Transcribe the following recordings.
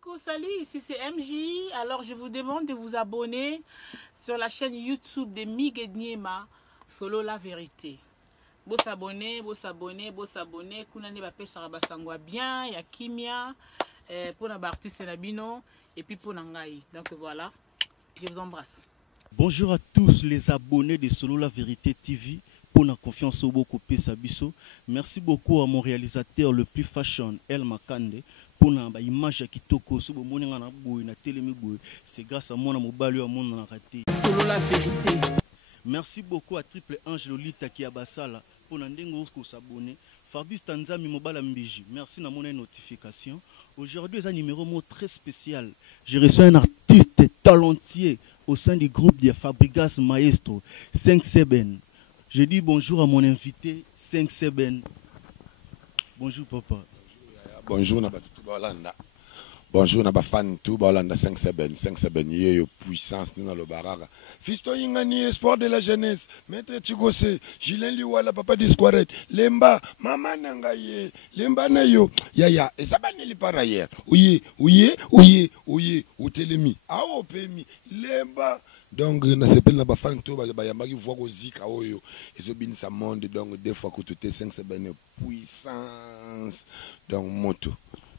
coucou, salut, ici c'est MJ. Alors je vous demande de vous abonner sur la chaîne YouTube de Mig Niema, Solo la vérité. Beau s'abonner, beau s'abonner, beau s'abonner. Kuna ne bape sarabasangwa bien, ya kimia, pour na artiste nabino et puis pour nangai. Donc voilà, je vous embrasse. Bonjour à tous les abonnés de Solo la vérité TV. Pour la confiance au beaucoup Sabiso. Merci beaucoup à mon réalisateur le plus fashion, El Makande. Pour la image qui toko sur le monde na télémi. C'est grâce à moi mobile à mon raté. Solo la vérité. Merci beaucoup à Triple Ange Lolita qui a basala pour n'endengo s'abonner. Fabrice Tanzami Mobala Mbiji. Merci na mon notification. Aujourd'hui, c'est un numéro très spécial. J'ai reçu un artiste talentueux au sein du groupe de Fabrigas Maestro 5 Seben. Je dis bonjour à mon invité 5 Seben. Bonjour papa. Bonjour Nabatu Balanda. Bonjour Nabafan tout Balanda 5 Seben. 5 Seben yé puissance dans le baraga. Fisto Yingani espoir de la jeunesse. Maître Chigose, Julien Liwala papa d'Isquaret. Lemba, maman Nangaye, Lemba Nayo. Yaya, et ça va n'est pas ailleurs. Oui, ou telemi. Ah au pemi. Lemba. Donc, on s'appelle la bafan tout, bayambaki voit au zik aoyo. Et ce bin sa monde, donc, des fois que tu es 5 c'est puissance. Donc, moto.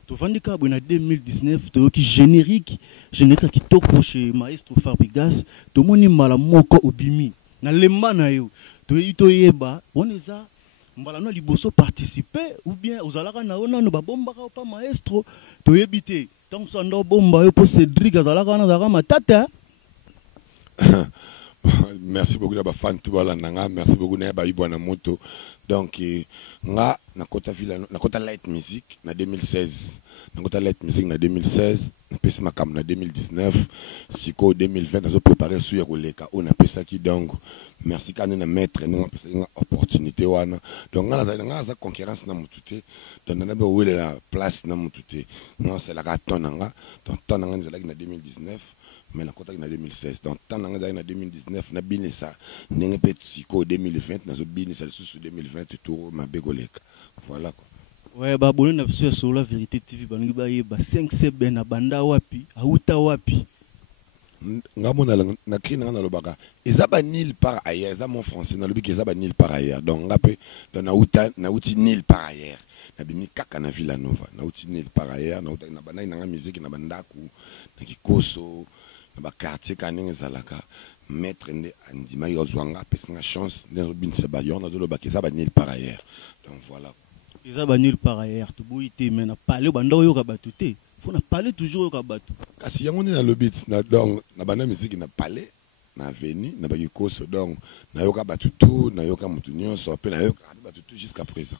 Tu vends des en 2019, tu qui générique qui toko chez Maestro Fabrigas, tu moni malamoko obimi. Na lemba na yo. Tu yeba, on est ça. Mbalano liboso participer ou bien aux alara na ona no babomba pa Maestro, tu yebite. Tant ça ndo bomba yo pour Cédric azalaka na zaka matata. Merci beaucoup d'abord fan tout nanga, merci beaucoup d'abord ibwana moto. Donc nga nakota villa nakota light music na 2016. Nakota light music na 2016, na pesi makam na 2019, siko 2020 nazo préparer sur koleka on a pesa ki donc merci kana na maître na pesa nga opportunité wana. Donc nga za concurrence na mutute, donc na be wele la place na mutute. Moi c'est la tonanga, donc tonanga nzela na 2019. Mais la contact en 2016. Donc, tant en 2019, na bien ça. N'est pas psycho 2020, na zo bien ça sous 2020 tout ma begoleka. Voilà quoi. Ouais, bah bon, na sur Solo la vérité TV bangi ba yeba 5 Seben na banda wapi, auta wapi. Ngamona na krina na lobaka. Ezaba nil par ailleurs, ça mon français na lobi ke ezaba nil par ailleurs. Donc ngapé dans na outi nil par ailleurs. Na bimi kaka na Villanova, na outi nil par ailleurs, na outa na banda na musique na bandaku, na kikoso. Ba quartier kaninga zalaka maître ndé andima yozwanga pesanga chance dans bin se bayon na ba kisa ba nil par ailleurs. Donc voilà. Ils ba nil par ailleurs to boité mais na parler bando yo ka batuté. Faut na parler toujours yo ka batu. Kasi yango na le beat na donc na bana musique na parler na veni na ba kikoso donc na yo ka batutu na yo ka mutu nyonso pe na yo ka batutu jusqu'à présent.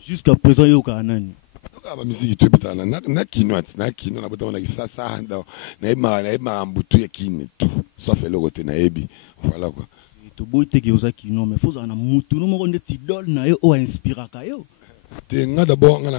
Jusqu'à présent yo ka nani. La musique tu peux na kino na bota na kisasa na ema mbutu ya kine tout sauf le côté na ebi voilà quoi to boite ki oza kino mais faut na mutu no moko ndeti idole na yo o inspira ka yo te nga d'abord nga na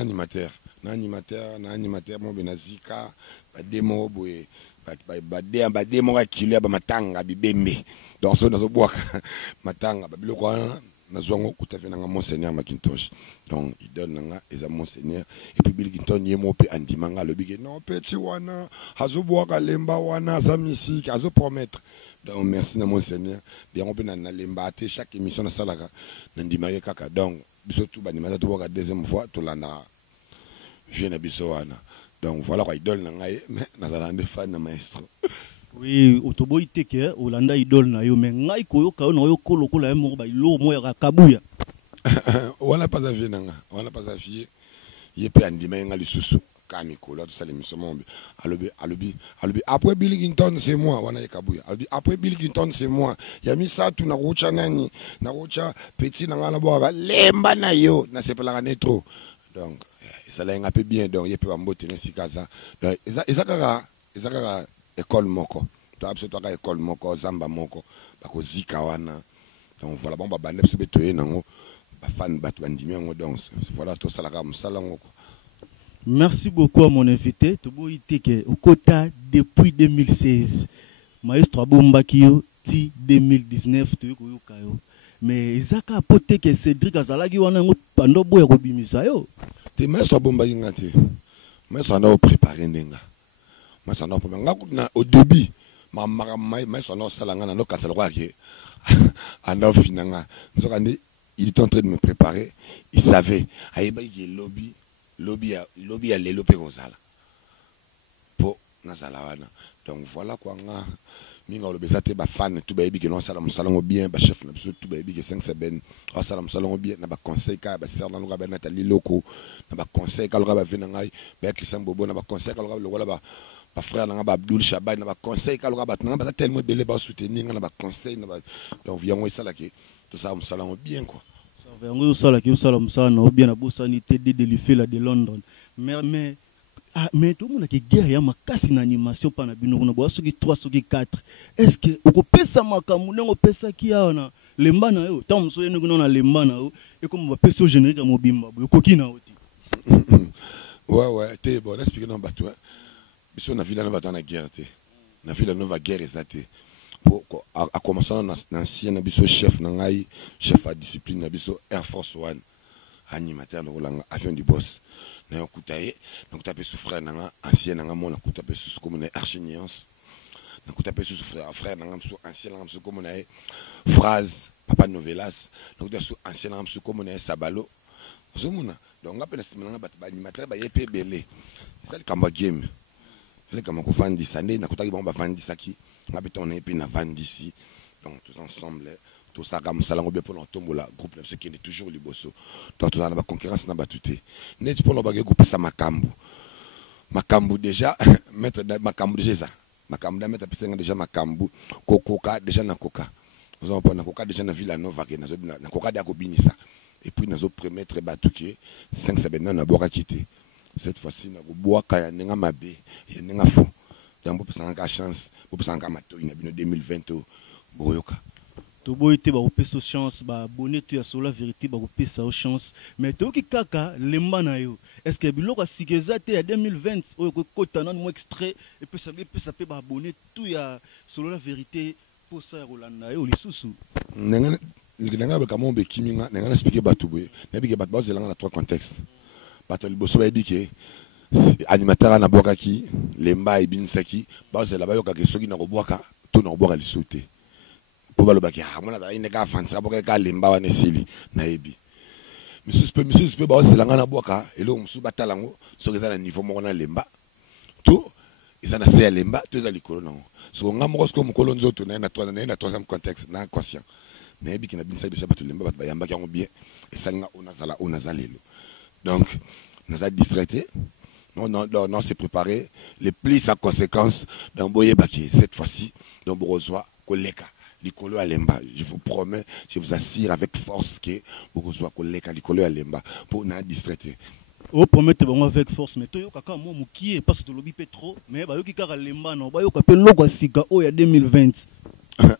animateur mo benazika ba demo boye ba demo ka kilo ba matanga bibembe donc so nazo boaka matanga ba biloko nazongo kutafe nanga monseigneur Macintosh donc il donne nanga eza monseigneur et puis Bill Clinton yemo pe andimanga le bige non petit wana hazoboa kalemba wana za musique azo promettre donc merci na monseigneur bien on peut na lemba te chaque émission na salaka na ndima ye kaka donc biso tout banima to boka deuxième fois to lana je na biso wana donc voilà quoi idole nanga mais nazala nde fan na maestro. Oui, otoboy teke Olanda idole na yo mais ngai koyoka yo na yo kolokola ya moko ba ilo moya ka kabuya. Wala pas à nanga, wala pas à fier. Yepe andima nga lisusu ka mikolo to sala émission mombe. Alobi après Bill Clinton c'est moi wana kabuya. Alobi après Bill Clinton c'est moi. Ya misa tu na rocha nani, na rocha petit nanga na boa lemba na yo na sepela na trop. Donc ça la nga peu bien donc yepe ba mbote na sikaza. Donc ezakaka école moko to absolument ka école moko zamba moko bako zika wana donc voilà bon ba bande se betoye nango ba fan batu bandimi ngo donc voilà to salaka musala ngo. Merci beaucoup à mon invité to boité ke okota depuis 2016 maestro abombaki yo ti 2019 to ko yoka yo mais ezaka apote ke Cédric azalaki wana ngo pando boya ko bimisa yo te maestro abombaki ngati maestro na préparer ndenga ma sonore pour nga au début ma sonore salanga na no katsala kwa ke ana finanga nzokandi il était en train de me préparer, il savait ayeba ki lobby ya lelo pe kozala po nazala wana. Donc voilà quoi nga minga lo bezate ba fan tout ba yebi ke non sala musalongo bien ba chef na biso tout ba yebi ke 5 semaines o sala musalongo bien na ba conseil ka ba ser na lo ba Nathalie Loko na ba conseil ka lo ba vena ngai ba Christian Bobo na ba conseil ka lo ba frère na ba Abdul Shaban na ba conseil ka lo ba na ba tellement belé ba soutenir na ba conseil na ba donc viango sala ke tout ça musalongo bien quoi. Ça va ngo sala ki sala musana bien na bosanité de l'Ifela de London mais tout le monde a guerre ya makasi na animation pa na bino kuna bo soki 3 soki 4 est-ce que okopesa makamu nengo pesa ki ya na lemba na yo tant so yene kuna na lemba na yo et comme ba pesa générique mobimba bo koki na oti ouais té bon explique non bato biso na villa na bata na guerre té na villa nova guerre ezate pour a commencer na ancien na biso chef na ngai chef à discipline na biso Air Force One animateur na kolanga avion du boss na okutaye na kutape souffrir na ancien na mona kutape sous comme archiniance na kutape sous frère na ngam ancien na ngam comme na phrase papa novelas na kutape sous ancien na ngam comme na sabalo zomuna donc ngapena simana ba animateur ba yepe belé c'est le kamba game c'est comme ko vandi sande na kutaki ba vandi saki ngabeton na epi na vandi ici donc tous ensemble tout ça comme ça lango bien pour l'entombo la groupe ce qui est toujours liboso donc tout ça na ba concurrence na batuté net pour le bagage groupe ça makambu déjà mettre makambu déjà ça makambu da mettre pesa déjà makambu kokoka déjà na koka nous avons na koka déjà na Villa Nova na koka da ko binisa et puis nazo promettre batuké 5 semaines na boka quitter cette fois-ci na ko boka ya nenga mabe ya nenga fo donc pour ça nga chance pour ça nga mato ina bino 2020 boyoka to boyete ba kopesa chance ba abonné tu ya sur la vérité ba kopesa chance mais to ki kaka lemba na yo est-ce que biloko sikeza te ya 2020 o ko kotana mo extrait et puis ça peut ba abonné tout ya sur la vérité pour ça rolanda yo lisusu nanga ba kamo be kiminga nanga na expliquer batu boye na bi ke batu ba zelanga na trois contextes batu liboso ba bi ke animateur na bokaki lemba ibinsaki ba zela ba yoka ke soki na kobwaka to na kobwaka lisute pour balobaki mona da ine ka fansa boka ka lemba wana sili na ebi monsieur peut ba zelanga na bwaka elo musu batalango soki za na niveau moko na lemba to isa na se lemba to za likolo nango so nga moko sko mukolo nzoto na troisième contexte na conscient na ebi kina binsa déjà batu lemba batu bayamba kango bien et salinga onazalelo donc naza distraité non c'est préparé les plis sans conséquence dans boye baki cette fois-ci donc reçoit koleka likolo alemba je vous promets je vous assure avec force que vous reçoit koleka likolo alemba pour na distraité o promettre bango avec force mais toyo kaka mo mukie parce que to lobi pe trop mais ba yoki kaka lemba no ba yoka pe loko sika o ya 2020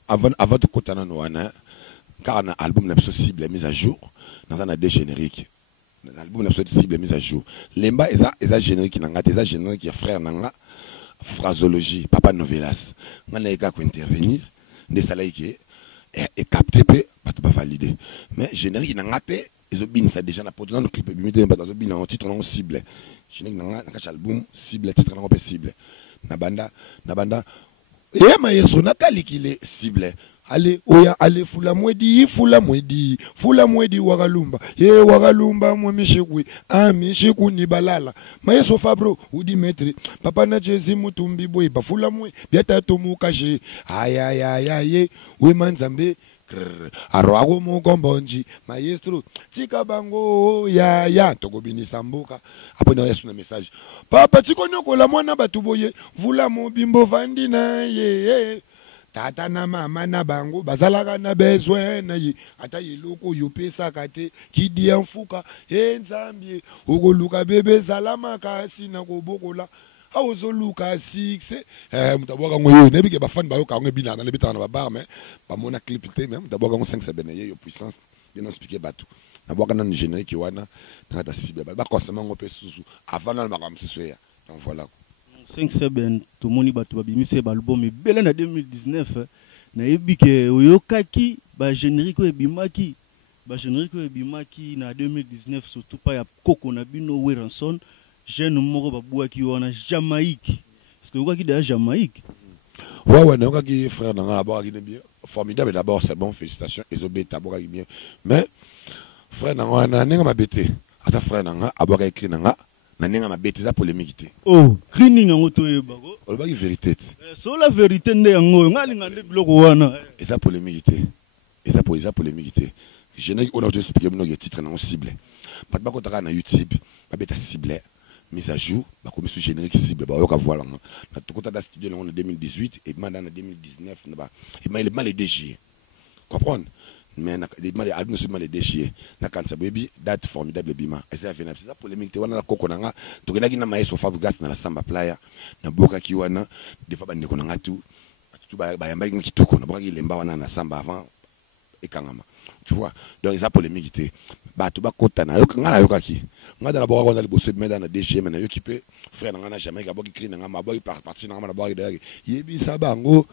avant de kotana no wana car na album na biso cible mise à jour dans un des génériques l'album na cible mise à jour lemba eza générique nanga eza générique ya frère nanga phrasologie papa novelas ngana eka ko intervenir de salaïke et capté pe pas valider mais générique nanga pe ezobinisa déjà na produit dans le clip bimite ba ezobina en titre non cible générique nanga na album cible titre nanga pe cible na banda yema yeso na kalikile cible allez oya allez fula mwedi wagalumba wagalumba mwa mishekwi misheku ni balala maeso fabro udi metre papa na jezi mutumbi boy bafula mwe biata tomuka je ayaye we manzambe arwago mukombonji maestro tika bango ya tokobinisa mboka apo na yesu na message papa tikonyoko la mwana batuboye vula mobimbo vandi na ye tata na mama na bango bazalaka na besoin na ye ata yeloko yopesa kate kidi mfuka nzambi ukoluka bebe zalama kasi na kobokola awozoluka 6 mutaboka ngoyo nebike bafani bayoka ngebina na lebitana ba bar mais ba mona clip te même mutaboka ngo 5 sebene yo puissance bien expliquer batu na boka na générique wana na ta cible ba constamment ngo pe susu avant na makamsisoya donc voilà 5 semaines tout le monde batu babimise ba album ebele na 2019 na yebike oyokaki ba générique ebimaki na 2019 surtout pas ya koko na bino Weranson jeune moko babouaki wana Jamaïque parce que vous avez déjà Jamaïque. Ouais, non, qui frère d'abord qui bien formidable d'abord c'est bon félicitations et obé d'abord bien mais frère n'a ma bête ata frère n'a abord écrit n'a ma bête ça polémique. Oh, cleaning en auto et bago. On va dire vérité. C'est la vérité ne yango ngali ngande biloko wana. Et ça polémique. Et ça polémique. Je n'ai on a juste expliqué mon titre dans cible. Pas de bakota na YouTube, pas bête cible. Mise à jour, bah comme ce générique cible, bah on va voir là. Na tout côté da studio en 2018 et maintenant en 2019 bah et il mal les DG. Comprendre? Mais il mal album sur mal les DG. Na quand ça baby date formidable bima. Et ça fait ça polémique wana na koko nanga to kena kina maïs au Fabregas na la samba playa na boka ki wana des fois bande ko nanga tout ba yamba kitoko na boka ki lemba wana na samba avant et kangama. Tu vois? Donc ça polémique bah tu vas kota na yo ngana yo kaki ngada na boka konza liboso meda na DG na yo kipe frère ngana jamais ka boki clean ngama boki parti ngama na boki derrière yebi sabango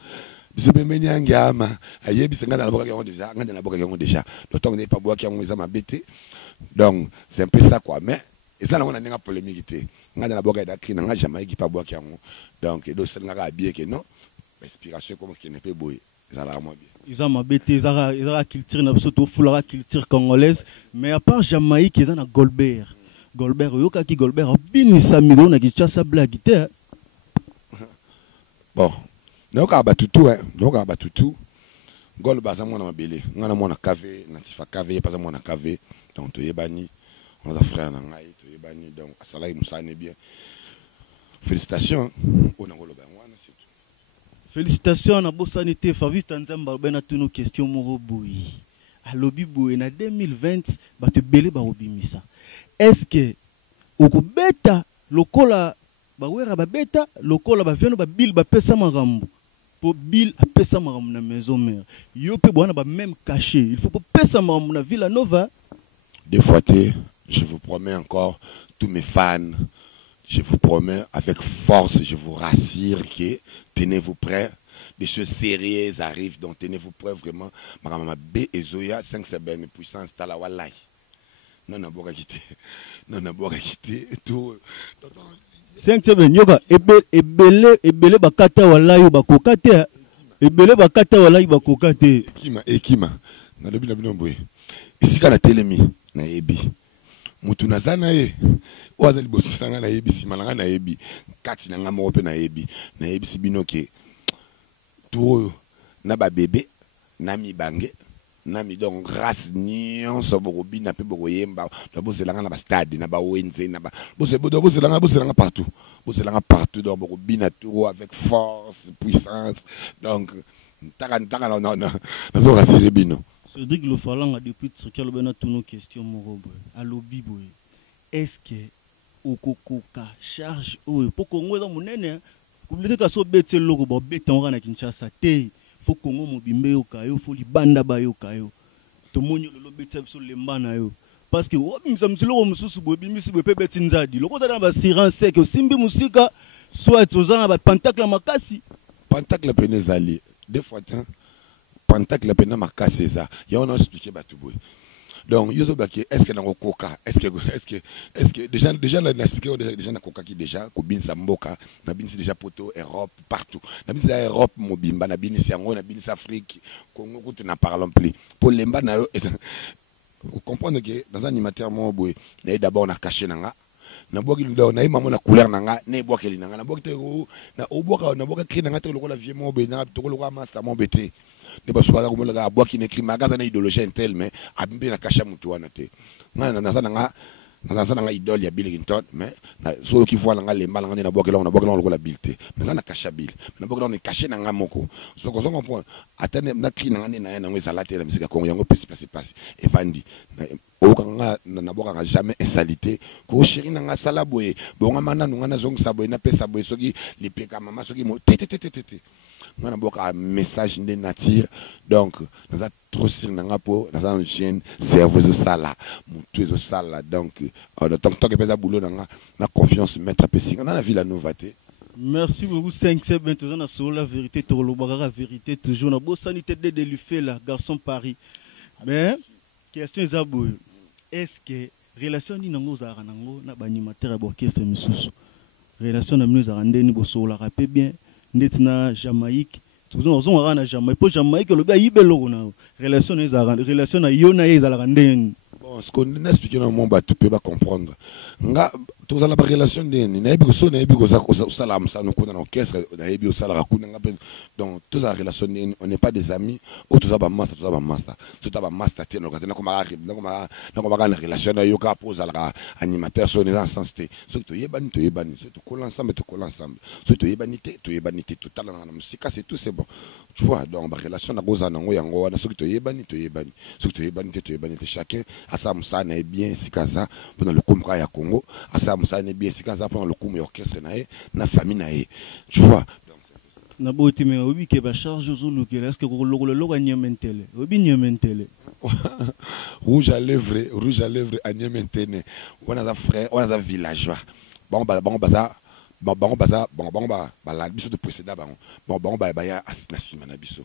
bisepe menyangi ama ayebi ngada na boka déjà ngada na boka déjà le temps n'est pas boki yango za mabete donc c'est un peu ça quoi mais et ça on a une polémique ngada na boka da clean ngana jamais ki pa boki yango donc do sel ngaka bien que non inspiration comme qui ne peut boy ça la moi bien. Ils ont ma bête, ils ont la culture, la culture congolaise, mais à part Jamaïque, ils ont Golbert. Golbert, yoka ki Golbert, bini samiro na kichasa blague. Bon, donc à batutu, donc à batutu. Gol baza mwana mabele, ngana mwana kave, natifa kave, pas mwana kave, donc to yebani, on a frère na ngai, to yebani, donc asala musane bien. Félicitations, on a golo bangwana c'est tout. Félicitations à Bossanité, Fabrice Tanzamba, ben a tous nos questions moroboui. À l'obi boui, en 2020, bah te belé bah obimisa. Est-ce que au bêta, lokola, bah ouais, bah bêta, lokola, bah viens, bah bill, bah pesa marambo. Pour bill, à pesa marambo na maison mère. Yo pe boana bah même caché. Il faut pas pesa marambo na Villa Nova. Des fois, je vous promets encore, tous mes fans, je vous promets avec force, je vous rassure que tenez-vous prêts. Des choses sérieuses arrivent, donc tenez-vous prêts vraiment. Ma B et Zoya, 5 semaines, puissance, talawalai. Non, n'a pas quitté. Non, n'a pas quitté. Tout. 5 semaines, yoga, ebele bakata walai bakokate. Ebele bakata walai bakokate. Ekima. Na lobi na binomboy. Ici, quand la télémi, na ebi. Mutu nazana ye. Oaza liboso nanga na yebi sima nanga na yebi kati nanga moko pe na yebi sibino ke to na ba bébé na mibange na mi donc grâce nyonso bokobi na pe bokoyemba na bozelanga na ba stade na ba wenze na ba bozelanga partout donc bokobi na tout avec force puissance donc taka na zo rassurer bino. Cédric Le Falanga depuis tsakelo bena tous nos questions morobo alobi boy. Est-ce que okokoka charge oyo po Congo eza monene kubilete kaso bete loko ba bete on na Kinshasa te fo Congo mobimbe yo kayo fo libanda ba yo kayo to monyo lo bete biso lemba na yo parce que obimisa msilo mususu bo bimisi bo pe beti nzadi loko tana ba siran sec simbi musika soit ozana ba pentacle makasi pentacle penezali des fois pentacle pena makasi eza ya on a expliqué ba tout boy. Donc, est-ce que dans le coca, est-ce que déjà la expliqué déjà dans coca qui déjà kobin samboka, na bin c'est déjà poto Europe partout. Na bin c'est Europe mobimba, na bin c'est Angola, na bin c'est Afrique, Congo que tu n'en parlons plus. Pour lemba na vous comprenez que dans un animateur mo boy, na d'abord na caché nanga. Na boki ndo na imamo na couleur nanga, na boki linanga, na boki te na oboka na boki cri nanga te lokola vieux mo be na to lokola master mo bete. Ne pas souvent comme le bois qui n'écrit magasin idéologie intel mais abimbe na kasha mutu wana te ngana na idole ya Bill Clinton mais so ki voit nga lemba nga na bois que là on a bois que la bilte mais na kasha Bill na bois que là on est caché na nga moko so ko comprendre atene na cri na na ngwe salate la musique Congo yango passe et vandi o kanga na bois nga jamais insalité ko chéri na nga sala boye bonga mana nga na zongi saboye na pesa boye soki lipeka mama soki mo tete on a un message de nature donc nous avons trop sur n'angapo nous avons jeune cerveau de sala montueux de sala donc tant que pesa boulot na confiance mettre pessi on a la ville à nouveauté. Merci beaucoup 5 maintenant na sur la vérité to la vérité toujours na sanité de lui fait là garçon Paris mais question est-ce que relation ni nango za nango na ba animateur à orchestre misusu relation na mino ezalaka ndeni bosololaka mpe bien ndeti na Jamaïque ozongaka na Jamaïque mpo Jamaïque olobi ayiba eloko na relation na yo na ye ezalaka ndeni. Bon, ce qu'on a expliqué dans mon bateau, tu peux pas comprendre. Nga, tu as la relation de naïbi koso naïbi kosa la msa no kuna orchestre naïbi kosa la rakuna nga pe donc toute la relation on n'est pas des amis ou tout ça ba master tout ça ba master tient donc na koma na relation na yo ka pose la animateur sur les sens té so to yebani so to coller ensemble so to yebani tout talent na musique c'est tout c'est bon tu vois donc la relation na goza na ngo yango na so to yebani so to yebani chacun a sa msa na bien sikaza pendant le combat ya Congo a sa msa na bien sikaza pendant le combat orchestre na na famille na tu vois na boti me obi ke ba charge zulu ke est-ce que lo ga nyementele obi nyementele rouge à lèvres à nyementene on a frère on a villageois bon baza la biso de précédent bon ba ya na sima na biso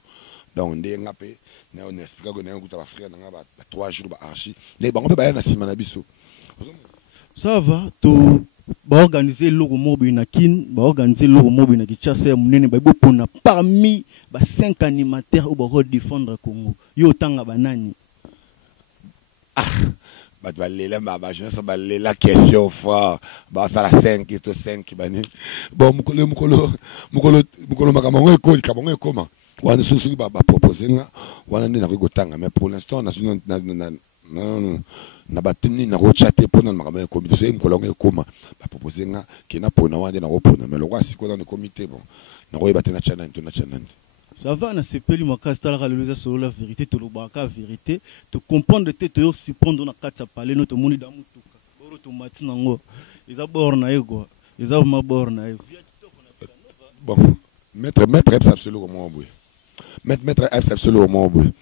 donc ndé ngapé na on explique que na nguta ba frère na ba 3 jours ba archi les bon ba ya na sima na biso ça va to ba organiser logo mobi na kin ba organiser logo mobi na Kinshasa ya munene ba bopona parmi ba 5 animateurs ou ba défendre Congo yo tanga banani ba lela ba je sais ba lela question fort ba ça la 5 to 5 bani bon mukolo makamo ko comment wana susu ba proposer nga wana ndina ko tanga mais pour l'instant na batini na rochater pour na makamo ko comité c'est mukolo nga koma ba proposer nga kina pona wana na ko pona mais lokwa siko dans le comité bon na ko batena chana ça va na sepeli makasi talaka lelo solo la vérité to lobaka vérité to comprendre te to si prendre na kata parler no to moni da mutuka boro to matina ngo eza borna ego eza ma borna e bon maître absolument boy maître absolument boy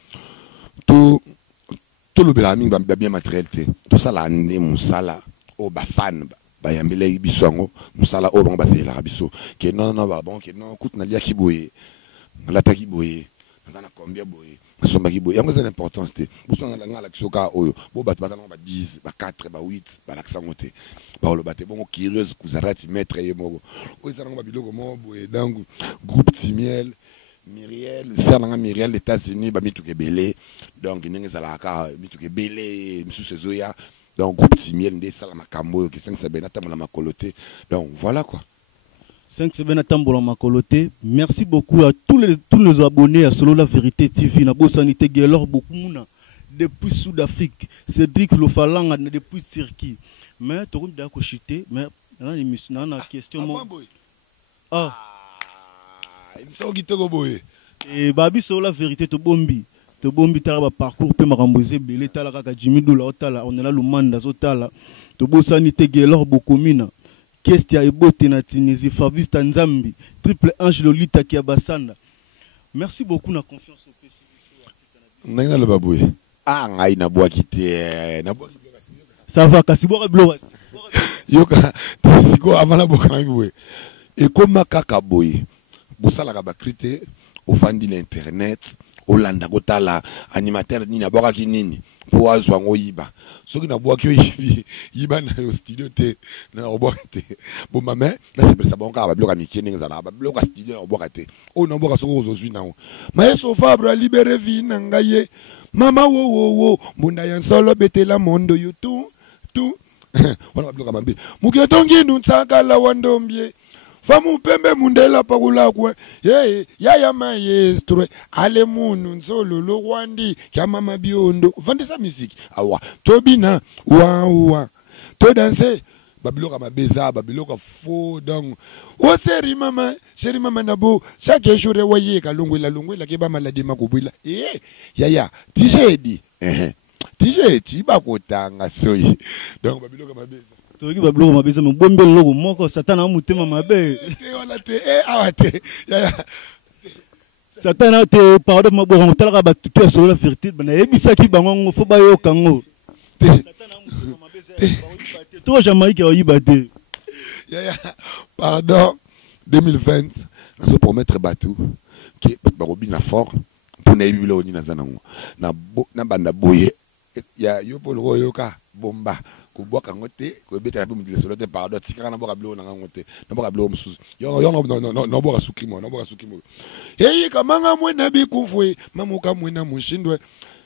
tout le belami ba bien matériel te tout ça la ndé musala o ba fan ba yambele biso ngo musala o ba basela biso ke non ba bon ke non coûte na lia ki boye la taki boye na combien boye somba ki boye yango c'est l'importance te buso nga la kisoka oyo bo bat batana ba 10 ba 4 ba 8 ba laksa ngote ba lo baté bon kireuse kuzarati maître ye moko o zanga ba biloko mo boye dangu groupe Timiel Myriel seranga Myriel des États-Unis ba mituke belé donc ninga zalaka mituke belé misu sezoya donc groupe Timiel ndé sala makambo ki 5 sabena tamala makoloté donc voilà quoi 5 semaines à Tambola Makoloté. Merci beaucoup à tous les abonnés à Solo La Vérité TV. Na Sanité Gelor beaucoup mouna depuis Sud-Afrique. Cédric Lofalanga depuis Turquie. Mais tu as cochité. Mais dans l'émission, on a une question. Et Babi Solo La Vérité to bombi. To bombi tala parcours pe makamboze belé tala kaka Jimmy Doula otala on est là le manda zotala. To Sanité Gelor beaucoup mina. Kestia Ebote na Tunisie, Fabrice Tanzambi, Triple Ange Lolita qui Abassanda. Merci beaucoup na confiance au PCB. Nanga le baboué. Ah ngai na boa kité na boa. Ça va Kasiboa Bloa. Yoka siko avant la boka na boé. Et comme kaka boy. Bosala ka bakrité au fandi l'internet, au landa kotala animateur ni na boka kinini. Pour azwa ngo yiba soki na boa kyo yiba na yo studio te na oboka te bon mama na c'est ça bon ka ba bloka mikene ngazana ba bloka studio na oboka te o na oboka soko ozozwi nawo maestro Fabre libéré vie na ngaye mama wo mbunda ya solo betela mondo yutu tu wana ba bloka mambi muketongi ntsaka la wandombie famu pembe mundela pakula kwe yaya maestro ale munu nzolo lo rwandi kya mama biondo vandisa musique awa tobina wa to danser babiloka mabeza babiloka faux donc o chéri mama nabo chaque jour waye ka longwela ke ba maladi makobwila yaya tijedi tijedi bakotanga soyi donc babiloka mabeza Toki bablo mabeza mbombe logo moko satana mutema mabe te wala te awate ya satana te pardon mabongo talaka ba tutu Solo La Vérité bana ebisaki bango fo bayo kango satana mutema mabeza to Jamaïque oyibate ya pardon 2020 na se promettre batu qui barobina fort pour na ibilo ni na zanango na banda boye ya yo polo yoka bomba ko boka ngote ko beta pe mudile solo te pardon tikara na boka blo na ngote na boka blo msusu yo no boka sukimo no boka sukimo hey kamanga mwena bikufwe mamuka mwena mushindwe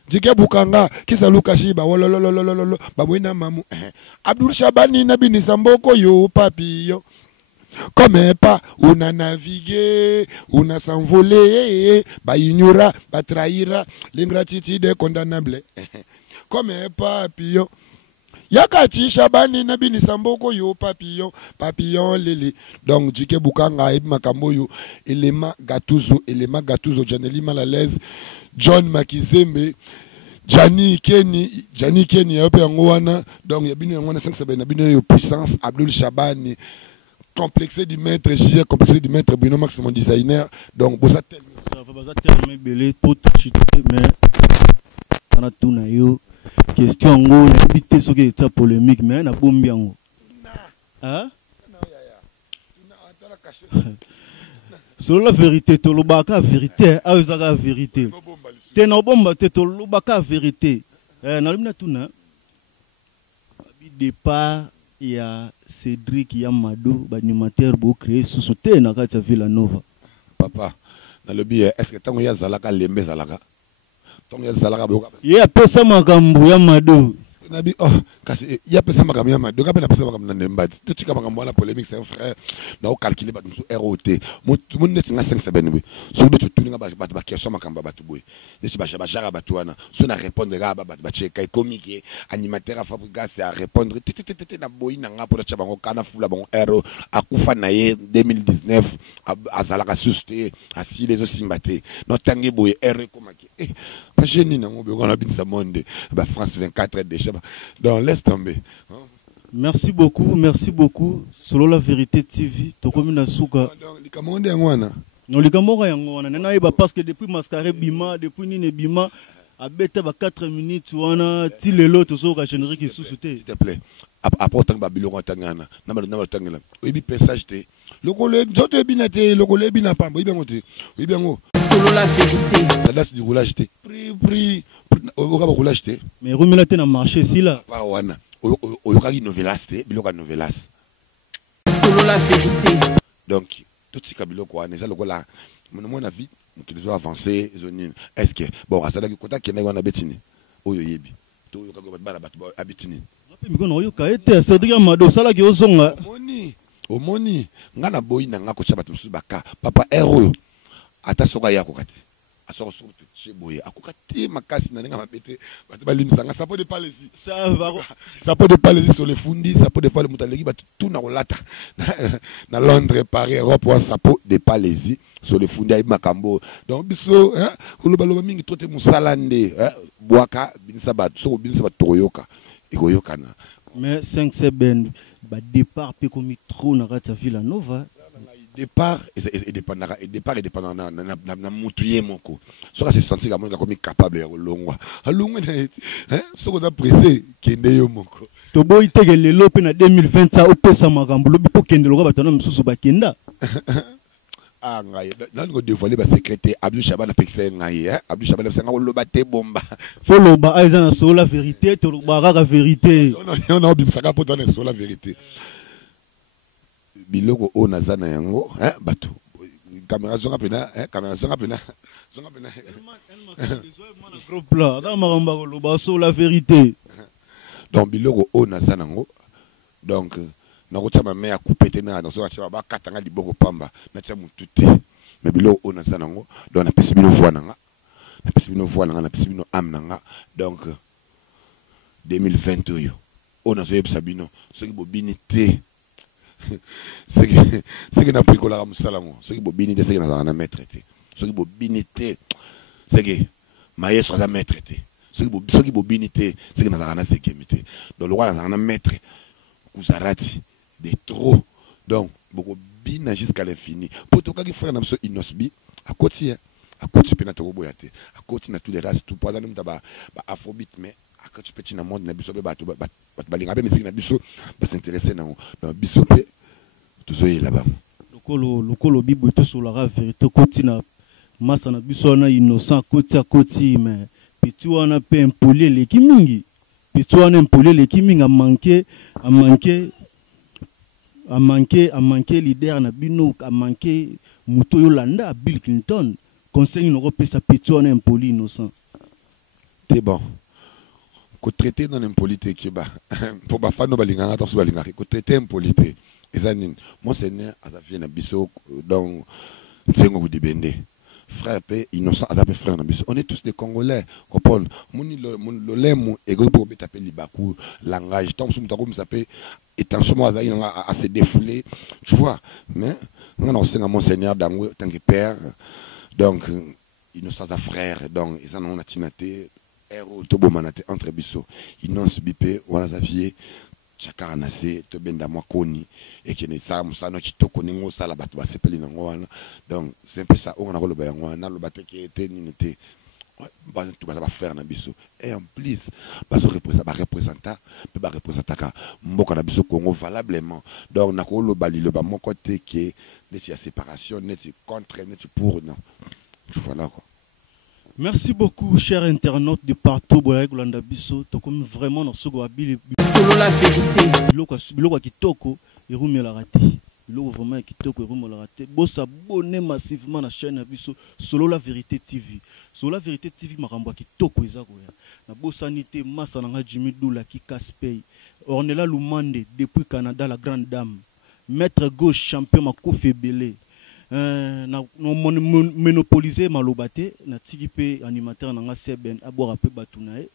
jike bukanga kisa luka shiba wolololololo babwena mamu Abdul Shabani nabi ni samboko yo papillon comme pas on a navigué on a s'envolé ba ignora ba trahira l'ingratitude est condamnable comme papillon Yakati Shabani nabi ni samboko yo papillon lele donc jike bukanga et makambo yo élément gatuzo Janeli Malalaise John Makizembe Jani Kenny yope yangoana donc yabino yangoana 5 nabino yo puissance Abdul Shabani complexé du maître J complexé du maître Bruno Max mon designer donc bosa tellement ça va tellement belé pour chiter mais on a tout na yo question ngo na bité so que ta polémique mais na bombi yango hein sur la vérité to lobaka vérité a ezaka vérité te na bomba te to lobaka vérité na lumna tuna bi départ ya Cédric Yamado banimateur bo créer sous-sauté na kati Villa Nova papa na lobi est-ce que tango ya zalaka lembe zalaka tango ya zalaka boka ye apesa makambo ya Mado nabi oh kasi ya pesa makambo ya Mado kapena pesa makambo na ndembati to tika makambo la polémique c'est un frère na o calculer ba musu ROT mo net nga 5 semaines bi so de tuninga ba question makambo ba tuboy desi ba jara ba tuana so na répondre ga ba cheka comique animateur Fabrica c'est à répondre na boyi na nga pour cha bango kana fula bango ero akufa na ye 2019 azalaka susté asi les osimbate no tangi boy ero komaki pas génie na mo be on a bin sa monde ba France 24 déjà donc laisse tomber. Merci beaucoup. Selon la vérité TV, to comme na suka. Donc likamonde ngwana. Non likamonga ngwana. Nena iba parce que depuis mascaré bima, depuis nine bima, abeta ba 4 minutes wana ti lelo to so ka générique qui sous-sauté. S'il te plaît. Apporte ba biloko tangana. Na ba tangela. Oyibi message te. Lokole zote binate, lokole binapamba, oyibi ngote. Oyibi ngo. Selon la vérité. La date du roulage te. Prix. Au roulage te. Mais rumela te na marché si là. Pas wana. Oyokaki novelas te, biloka novelas. Selon la vérité. Donc, tout ce qui est biloko wana, ça lokola, mon avis, nous avons avancé, est-ce que, bon, à ça là, kota qui est na betini, oyo yebi, to yoka go bala batu abitini. Mikono yoka ete Cédric Amado sala ki ozonga. Omoni, ngana boyi na ngako cha batu musu baka, papa ero, ata soka ya kokati. Asoko sur te boye akokati makasi na nenga mabete batu balimsanga ça peut de pas ici ça peut de pas ici sur les fundi ça peut de pas le mutaleki batu tout na rolata na Londres Paris Europe wa ça peut de pas ici sur les fundi ay makambo donc biso hein koloba loba mingi tote musalande hein boaka binisa batu so binisa batu toyoka ikoyokana mais 5 ben ba départ pe komi trop na kati Villa Nova départ et dépendant na mutuye moko soka se sentir comme comme capable ya longwa alongwa hein soko da pressé kende yo moko to boy tegele lope na 2020 ça opesa makambo lobi po kende loka batana msusu bakenda ah ngai dans le dévoiler ba secrétaire Abdou Shabana pexé ngai hein Abdou Shabana senga loba te bomba follow ba aiza na so la vérité to ba ka vérité non bimsaka po dans so la vérité biloko o nazana yango hein bato caméra zonga pena hein caméra zonga pena groupe là dans maramba ko ba so la vérité donc biloko o nazana yango donc na ko chama me akupe tena na so chama ba katanga liboko pamba na cha mututé mais biloko o nazana yango donc na pesi bino voix nanga na pesi bino am nanga donc 2020 oyo o nazo yebisa bino soki bobinité c'est que na pris kola musalamo c'est que bobini c'est que na maître té c'est que bobini té c'est que maestro za maître té c'est que bobini té c'est que na na sécurité donc le roi na maître kuzarati de trop donc boko bina jusqu'à l'infini potoka ki frère na so inosbi à côté pena to boyate à côté na tous les races tout poza nta ba afrobeat mais aka tu petit na monde na biso be bato balinga be musique na biso ba s'intéresser na dans biso pe tuzoye là-bas lokolo bibo to sur la vérité côté na massa na biso na innocent côté à côté mais petit wana pe impoli les kimingi petit wana impoli leki mingi amanke leader na bino amanke moto yolanda Bill Clinton conseil noko pesa petit wana impoli innocent c'est bon ko traiter non impolité qui ba pour ba fano balinganga to balingaki ko traiter impolité ezanine monseigneur azafie na biso donc nsengo budibende frère pe innocent azape frère na biso on est tous des congolais comprendre moni lo lemu ego pour betaper libaku langage tant sum tako msape étention azali à se défouler tu vois mais on a monseigneur dango tant que père donc innocent a frère donc ils en ont natinate héros tobo manate entre biso innocent bipé wana zavie chakara na se to benda mwakoni et qui ne sa musano kitoko ningo sala bato basepeli nango wana donc c'est un peu ça on a ko loba yango wana loba te ki était ni était ba tout ba faire na biso et en plus ba so représenter pe ba représenter mboka na biso Congo valablement donc na ko loba liloba mon côté qui est la séparation net contre net pour non voilà quoi. Merci beaucoup, chers internautes de partout. Bolanda biso, to comme vraiment dans ce gobile. Solo la vérité. Biloko kitoko, erume la raté. Biloko vraiment kitoko, erume la raté. Bo s'abonner massivement à la chaîne biso Solo la vérité TV. Solo la vérité TV makambo kitoko ezako ya. Na bo sanité massa na Jimmy Doula ki Kaspey. Ornella Lumande depuis Canada la grande dame. Maître gauche champion Makofi Belé. Na monopoliser malobate na tikipe animateur na nga Seben abora pe batunae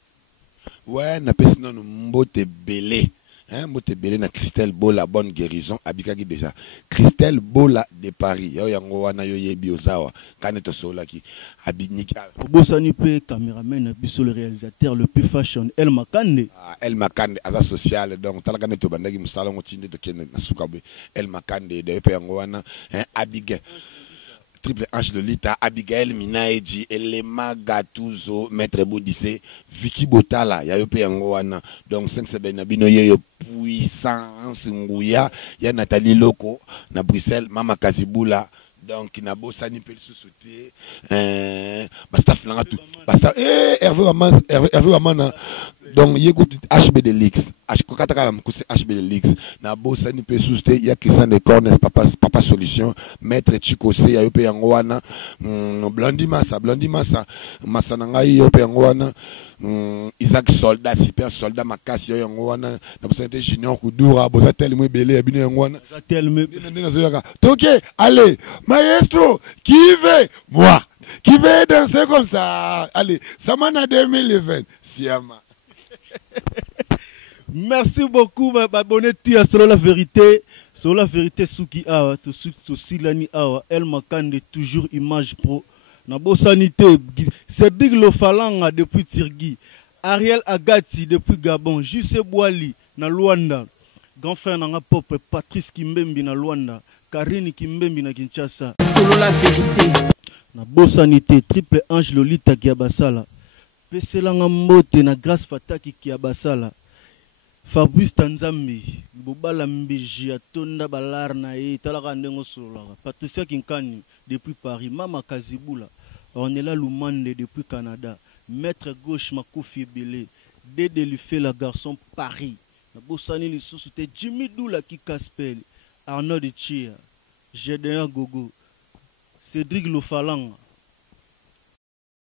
ouais na pesi non mbote belé hein mbote belé na Christelle Bola bonne guérison abikaki déjà Christelle Bola de Paris yo yango wana yo yebi ozawa kaneto sola ki abinika bosani pe cameraman na biso le réalisateur le plus fashion El Makande aza social donc talaka neto bandaki musala ngotinde to kene na sukabe El Makande de pe yango wana hein Abigail Triple H Lolita, Abigail Minaeji, Elema Gattuso, Maître Boudissé, Vicky Botala, Yayope Yangoana, donc 5 semaines, Bino Yo puissance Ngouya, ya Nathalie Loko, na Bruxelles, Mama Kazibula, donc na Bossani peut le sous-souter, basta flangatu, basta, Hervé Wamana, donc yécoute HB de Lix, HB de Lix, na Bossani peut sous-souter, il y a Christian de Cornes, papa solution, Maître Chikose, Yayope Yangoana, Blondie Massa, Massananga, Yayope Yangoana, Isaac Soldat, super soldat Makasi, Yangoana, na Bossani Junior Koudoura, Bosatel Mouébélé, Abine Yangoana, ok, allez, maestro, qui veut? Moi. Qui veut danser comme ça? Allez, Samana 2020. Siama. Merci beaucoup, abonné à Solo la vérité. Solo la vérité, Suki Awa, tout Silani Awa, El Makande, toujours image pro. Nabo Sanité, Cédric Lofalanga depuis Tirgui, Ariel Agati depuis Gabon, Juse Boali, na Luanda, grand frère Nanga Pop, Patrice Kimbembi na Luanda, Karine Kimbembi na Kinshasa. Solo la vérité. Na Bosanité, Triple Ange Lolita Kiabasala. Peselanga mbote na Grâce Fataki Kiabasala. Fabrice Tanzambi, Bobala Mbiji, Atonda Balar na e, Talaka Ndengo Solaka. Patricia Kinkani depuis Paris, Mama Kazibula. Ornella Lumande depuis Canada. Maître Gauche Makofi Belé. Dédé Lufé la garçon Paris. Na Bosani li sous-souté Jimmy Doula qui Kaspel. Arnaud de Chia. Gédéon Gogo. Cédric Lofalanga.